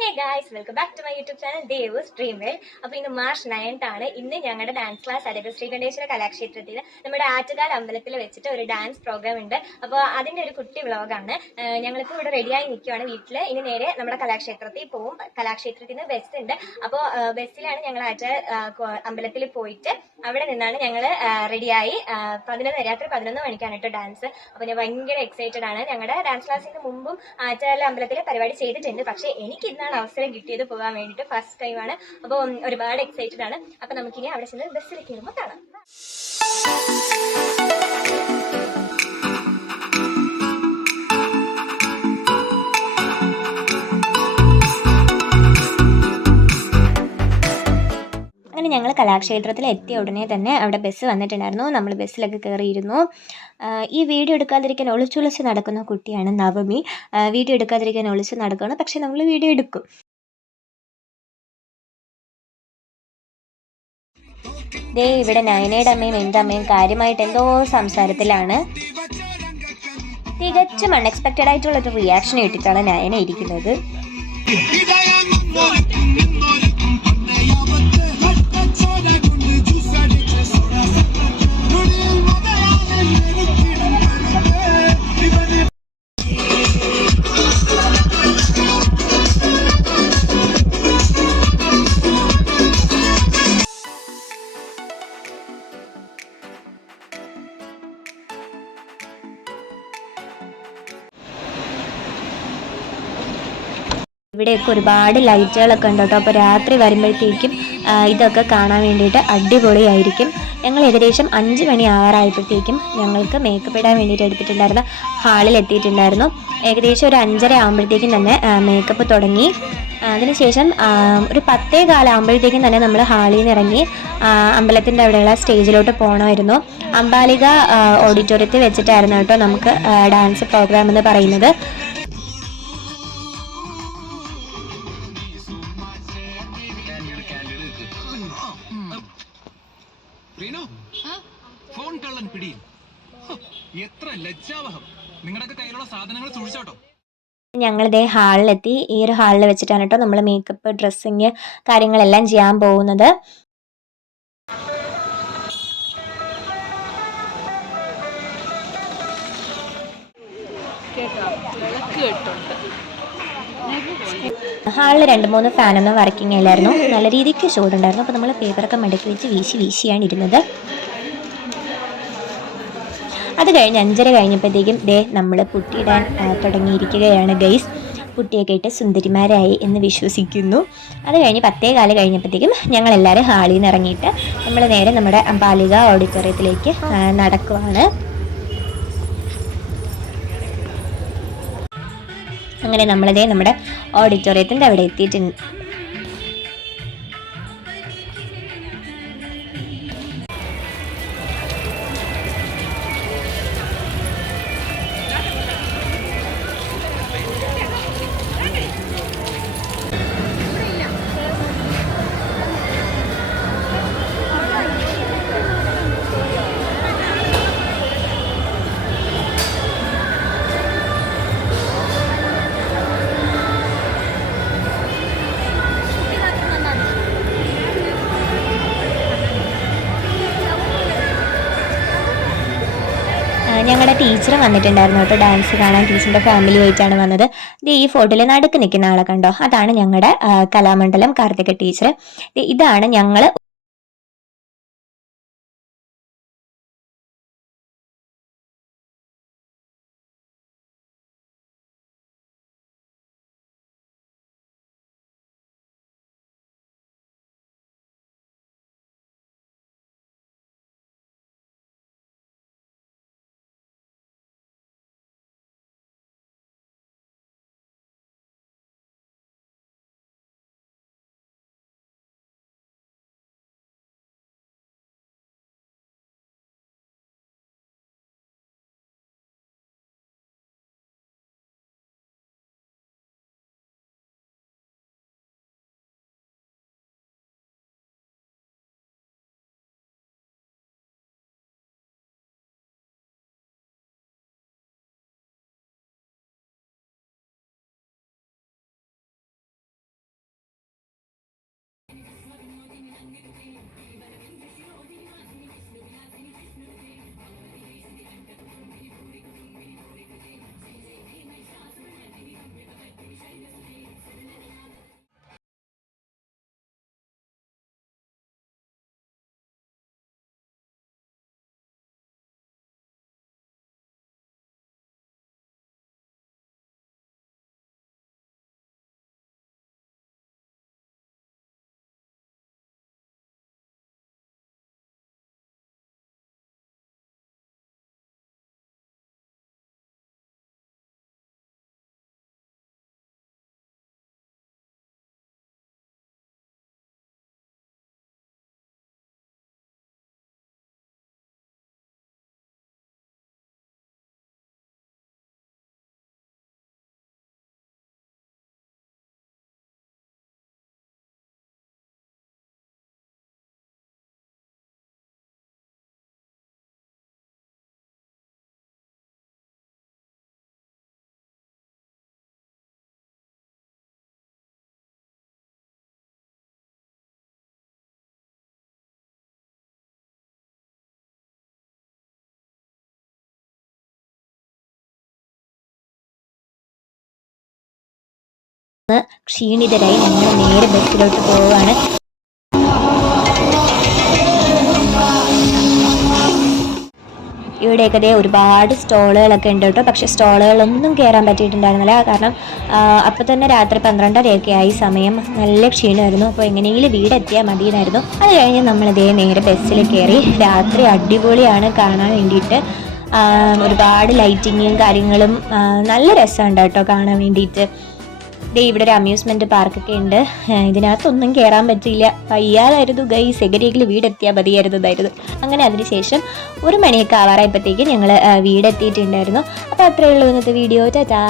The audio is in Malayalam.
Hey guys welcome back to my YouTube channel Dev സ്ട്രീമിൽ well അപ്പൊ ഇന്ന് മാർച്ച് നയൻത്ത് ആണ്. ഇന്ന് ഞങ്ങളുടെ ഡാൻസ് ക്ലാസ് അരക ശ്രീകണ്ഠേശ്വര കലാക്ഷേത്രത്തിൽ നമ്മുടെ ആറ്റുകാൽ അമ്പലത്തിൽ വെച്ചിട്ട് ഒരു ഡാൻസ് പ്രോഗ്രാം ഉണ്ട്. അപ്പോൾ അതിന്റെ ഒരു കുട്ടി വ്ളോഗാണ് ഞങ്ങളിപ്പോൾ ഇവിടെ റെഡിയായി നിൽക്കുവാണ് വീട്ടിൽ ഇനി നേരെ നമ്മുടെ കലാക്ഷേത്രത്തിൽ പോവും. കലാക്ഷേത്രത്തിൽ നിന്ന് ബസ് ഉണ്ട് അപ്പോൾ ബസ്സിലാണ് ഞങ്ങൾ ആറ്റ അമ്പലത്തിൽ പോയിട്ട് അവിടെ നിന്നാണ് ഞങ്ങൾ റെഡിയായി പതിനൊന്ന് രാത്രി പതിനൊന്ന് മണിക്കാണ് കേട്ടോ ഡാൻസ് അപ്പോൾ ഞാൻ ഭയങ്കര എക്സൈറ്റഡ് ആണ്. ഞങ്ങളുടെ ഡാൻസ് ക്ലാസ്സിന് മുമ്പും ആറ്റാല അമ്പലത്തിൽ പരിപാടി ചെയ്തിട്ടുണ്ട്. പക്ഷേ എനിക്ക് ഇന്നാണ് അവസരം കിട്ടിയത് പോകാൻ വേണ്ടിയിട്ട് ഫസ്റ്റ് ടൈമാണ് അപ്പോൾ ഒരുപാട് എക്സൈറ്റഡ് ആണ്. അപ്പോൾ നമുക്കിനി അവിടെ ചെന്ന് ബസ്സിൽ കയറുമ്പോൾ കാണാം. അങ്ങനെ ഞങ്ങൾ കലാക്ഷേത്രത്തിൽ എത്തിയ ഉടനെ തന്നെ അവിടെ ബസ് വന്നിട്ടുണ്ടായിരുന്നു. നമ്മൾ ബസ്സിലൊക്കെ കയറിയിരുന്നു. ഈ വീഡിയോ എടുക്കാതിരിക്കാൻ ഒളിച്ചൊളിച്ച് നടക്കുന്ന കുട്ടിയാണ് നവമി. വീഡിയോ എടുക്കാതിരിക്കാൻ ഒളിച്ച് നടക്കുകയാണ്. പക്ഷേ നമ്മൾ വീഡിയോ എടുക്കും. ദേ ഇവിടെ നയനയുടെ അമ്മയും എന്റെ അമ്മയും കാര്യമായിട്ട് എന്തോ സംസാരത്തിലാണ്. തികച്ചും അൺഎക്സ്പെക്റ്റഡ് ആയിട്ടുള്ള ഒരു റിയാക്ഷൻ ഇട്ടിട്ടാണ് നയന ഇരിക്കുന്നത്. ഇവിടെയൊക്കെ ഒരുപാട് ലൈറ്റുകളൊക്കെ ഉണ്ട് കേട്ടോ. അപ്പോൾ രാത്രി വരുമ്പോഴത്തേക്കും ഇതൊക്കെ കാണാൻ വേണ്ടിയിട്ട് അടിപൊളിയായിരിക്കും. ഞങ്ങൾ ഏകദേശം അഞ്ച് മണി ആറായപ്പോഴത്തേക്കും ഞങ്ങൾക്ക് മേക്കപ്പ് ഇടാൻ വേണ്ടിയിട്ട് എടുത്തിട്ടുണ്ടായിരുന്ന ഹാളിൽ എത്തിയിട്ടുണ്ടായിരുന്നു. ഏകദേശം ഒരു അഞ്ചര ആകുമ്പോഴത്തേക്കും തന്നെ മേക്കപ്പ് തുടങ്ങി. അതിനുശേഷം ഒരു പത്തേ കാലാകുമ്പോഴത്തേക്കും തന്നെ നമ്മൾ ഹാളിൽ നിന്ന് ഇറങ്ങി അമ്പലത്തിന്റെ അവിടെയുള്ള സ്റ്റേജിലോട്ട് പോകണമായിരുന്നു. അമ്പാലിക ഓഡിറ്റോറിയത്തിൽ വെച്ചിട്ടായിരുന്നു കേട്ടോ നമുക്ക് ഡാൻസ് പ്രോഗ്രാം എന്ന് പറയുന്നത്. റീനു ഫോൺ കള്ളൻ പിടിയിൽ. ഹോ, എത്ര ലജ്ജാവഹം. നിങ്ങളുടെ കയ്യിലുള്ള സാധനങ്ങൾ സൂക്ഷിച്ചോട്ടോ. ഞങ്ങളിതേ ഹാളിലെത്തി. ഈ ഒരു ഹാളിൽ വെച്ചിട്ടാണ് കേട്ടോ നമ്മൾ മേക്കപ്പ് ഡ്രസ്സിങ് കാര്യങ്ങളെല്ലാം ചെയ്യാൻ പോകുന്നത്. ഹാളിൽ രണ്ട് മൂന്ന് ഫാനൊന്നും വർക്കിംഗ് അല്ലായിരുന്നു നല്ല രീതിക്ക് ചൂടുണ്ടായിരുന്നു. അപ്പോൾ നമ്മൾ പേപ്പറൊക്കെ മടക്കി വെച്ച് വീശി വീശിയാണ് ഇരുന്നത്. അത് കഴിഞ്ഞ് അഞ്ചര കഴിഞ്ഞപ്പോഴത്തേക്കും ദേ നമ്മൾ പുട്ടിയിടാൻ തുടങ്ങിയിരിക്കുകയാണ് ഗൈസ് കുട്ടിയൊക്കെ ഇട്ട് സുന്ദരിമാരായി എന്ന് വിശ്വസിക്കുന്നു. അത് കഴിഞ്ഞ് പത്തേ കാല കഴിഞ്ഞപ്പോഴത്തേക്കും ഞങ്ങളെല്ലാവരും ഹാളിൽ നിന്ന് ഇറങ്ങിയിട്ട് നമ്മൾ നേരെ നമ്മുടെ ബാലിക ഓഡിറ്റോറിയത്തിലേക്ക് നടക്കുവാണ്. അങ്ങനെ നമ്മളിതേ നമ്മുടെ ഓഡിറ്റോറിയത്തിന്റെ അവിടെ എത്തിയിട്ടുണ്ട്. ഞങ്ങളുടെ ടീച്ചർ വന്നിട്ടുണ്ടായിരുന്നു കേട്ടോ. ഡാൻസ് കാണാൻ ടീച്ചറിന്റെ ഫാമിലി ആയിട്ടാണ് വന്നത്. ഇത് ഈ ഫോട്ടോയിൽ നടുക്ക് നിൽക്കുന്ന ആളെ കണ്ടോ? അതാണ് ഞങ്ങളുടെ കലാമണ്ഡലം കാർത്തിക ടീച്ചർ ഇതാണ് ഞങ്ങൾ ക്ഷീണിതരായി ഞങ്ങൾ നേരെ ബസ്സിലോട്ട് പോവുകയാണ്. ഇവിടെയൊക്കെ ദേ ഒരുപാട് സ്റ്റോളുകളൊക്കെ ഉണ്ട് കേട്ടോ. പക്ഷേ സ്റ്റോളുകളൊന്നും കയറാൻ പറ്റിയിട്ടുണ്ടായിരുന്നില്ല. കാരണം അപ്പോൾ തന്നെ രാത്രി പന്ത്രണ്ടരയൊക്കെ ആയി. സമയം നല്ല ക്ഷീണമായിരുന്നു. അപ്പോൾ എങ്ങനെയെങ്കിലും വീടെത്തിയാൽ മതിയെന്നായിരുന്നു. അത് കഴിഞ്ഞ് നമ്മളിതേ നേരെ ബസ്സിൽ കയറി രാത്രി അടിപൊളിയാണ് കാണാൻ വേണ്ടിയിട്ട്. ഒരുപാട് ലൈറ്റിങ്ങും കാര്യങ്ങളും നല്ല രസമുണ്ട് കേട്ടോ കാണാൻ വേണ്ടിയിട്ട്. ഇവിടെ ഒരു അമ്യൂസ്മെന്റ് പാർക്കൊക്കെ ഉണ്ട്. ഇതിനകത്തൊന്നും കയറാൻ പറ്റില്ല വയ്യാതായിരുന്നു ഗൈ എങ്ങനെയെങ്കിലും വീടെത്തിയാൽ മതിയായിരുന്നതായിരുന്നു അങ്ങനെ അതിനുശേഷം ഒരു മണിയൊക്കെ ആവാറായപ്പോഴത്തേക്ക് ഞങ്ങൾ വീടെത്തിയിട്ടുണ്ടായിരുന്നു. അപ്പോൾ അത്രയേ ഉള്ളൂ ഇന്നത്തെ വീഡിയോ ടാറ്റാ.